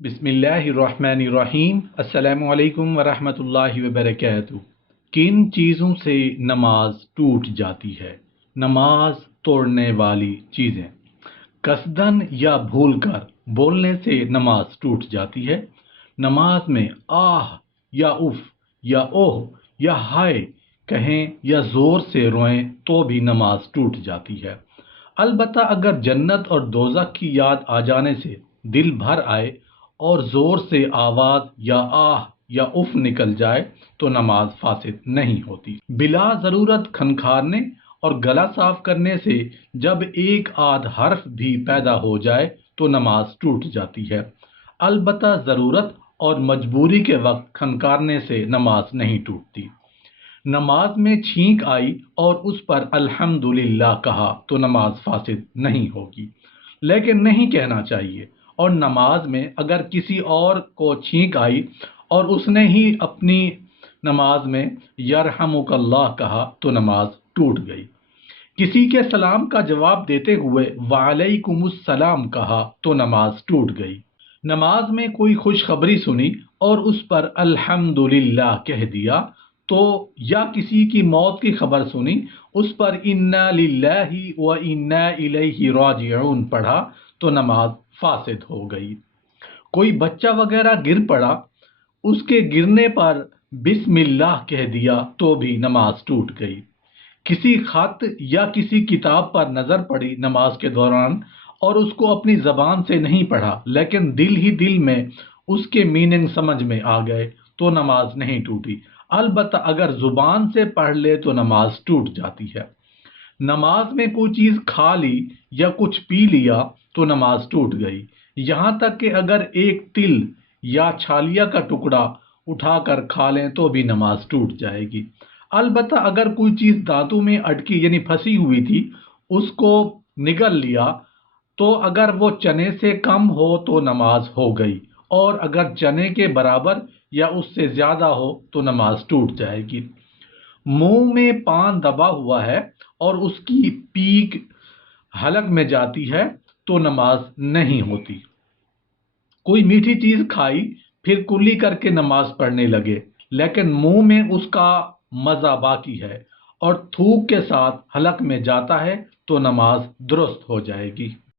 बिस्मिल्लाहिर्रहमानिर्रहीम। अस्सलाम वालेकुम वरहमतुल्लाहि वबरकातुहू। किन चीज़ों से नमाज टूट जाती है? नमाज तोड़ने वाली चीज़ें। कसदन या भूलकर बोलने से नमाज टूट जाती है। नमाज में आह या उफ या ओह या हाय कहें या ज़ोर से रोएं तो भी नमाज टूट जाती है। अलबत्ता अगर जन्नत और दोज़ख की याद आ जाने से दिल भर आए और ज़ोर से आवाज़ या आह या उफ निकल जाए तो नमाज फासिद नहीं होती। बिला ज़रूरत खनखारने और गला साफ करने से जब एक आध हर्फ भी पैदा हो जाए तो नमाज टूट जाती है। अलबत्ता ज़रूरत और मजबूरी के वक्त खनकारने से नमाज नहीं टूटती। नमाज में छींक आई और उस पर अल्हम्दुलिल्लाह कहा तो नमाज फासिद नहीं होगी, लेकिन नहीं कहना चाहिए। और नमाज में अगर किसी और को छींक आई और उसने ही अपनी नमाज में यरहमुकल्लाह कहा तो नमाज टूट गई। किसी के सलाम का जवाब देते हुए वालेकुमुस्सलाम कहा तो नमाज टूट गई। नमाज में कोई खुशखबरी सुनी और उस पर अल्हम्दुलिल्लाह कह दिया तो, या किसी की मौत की खबर सुनी उस पर इन्ना लिल्लाहि व इन्ना इलैहि राजिऊन पढ़ा तो नमाज फासिद हो गई। कोई बच्चा वगैरह गिर पड़ा, उसके गिरने पर बिस्मिल्लाह कह दिया तो भी नमाज टूट गई। किसी खत या किसी किताब पर नजर पड़ी नमाज के दौरान और उसको अपनी जबान से नहीं पढ़ा, लेकिन दिल ही दिल में उसके मीनिंग समझ में आ गए तो नमाज नहीं टूटी। अलबत्ता अगर जुबान से पढ़ ले तो नमाज टूट जाती है। नमाज में कोई चीज खा ली या कुछ पी लिया तो नमाज टूट गई। यहाँ तक कि अगर एक तिल या छालिया का टुकड़ा उठाकर खा लें तो भी नमाज टूट जाएगी। अलबत्ता अगर कोई चीज दांतों में अटकी यानी फंसी हुई थी उसको निगल लिया तो अगर वो चने से कम हो तो नमाज हो गई, और अगर चने के बराबर या उससे ज्यादा हो तो नमाज टूट जाएगी। मुंह में पान दबा हुआ है और उसकी पीक हलक में जाती है तो नमाज नहीं होती। कोई मीठी चीज खाई फिर कुल्ली करके नमाज पढ़ने लगे, लेकिन मुंह में उसका मजा बाकी है और थूक के साथ हलक में जाता है तो नमाज दुरुस्त हो जाएगी।